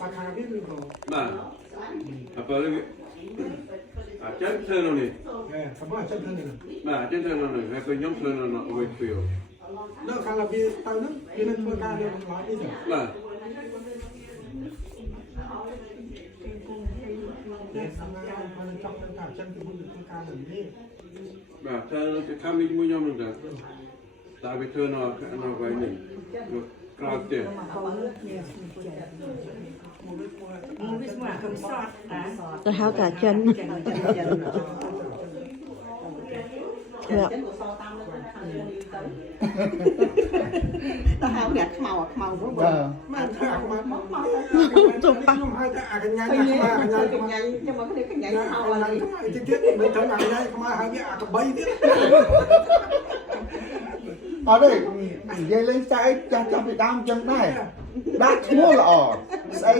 សាខានេះឬក៏បាទអពើអាចចិត្តធ្វើនោះនេះសម្រាប់ចិត្តហ្នឹងបាទចិត្តធ្វើនោះនេះហើយពេលខ្ញុំធ្វើនោះវិញពីដល់កាលវាទៅហ្នឹងវានឹងធ្វើការរឿងរបស់នេះបាទតែសម្រាប់គាត់ចង់ទៅការចិនគឺធ្វើការនឹងនេះបាទធ្វើទៅខាងនេះមួយខ្ញុំនឹងតែវាធ្វើនៅវិញនេះក្រៅទៀតទៅហៅតាចិនទៅហៅអ្នកខ្មៅខ្មៅព្រោះមិនថាខ្មៅទុំប៉ះខ្ញុំហៅថាអាកញ្ញាខ្មៅកញ្ញាកញ្ញាចាំមកគ្នាកញ្ញាខ្មៅឡើយទៀតមិនត្រូវអាកញ្ញាខ្មៅហៅវាអាកបីទៀតអត់ទេនិយាយលេងស្អីចាស់ពីដើមចឹងដែរដាក់ឈ្មោះល្អស្អី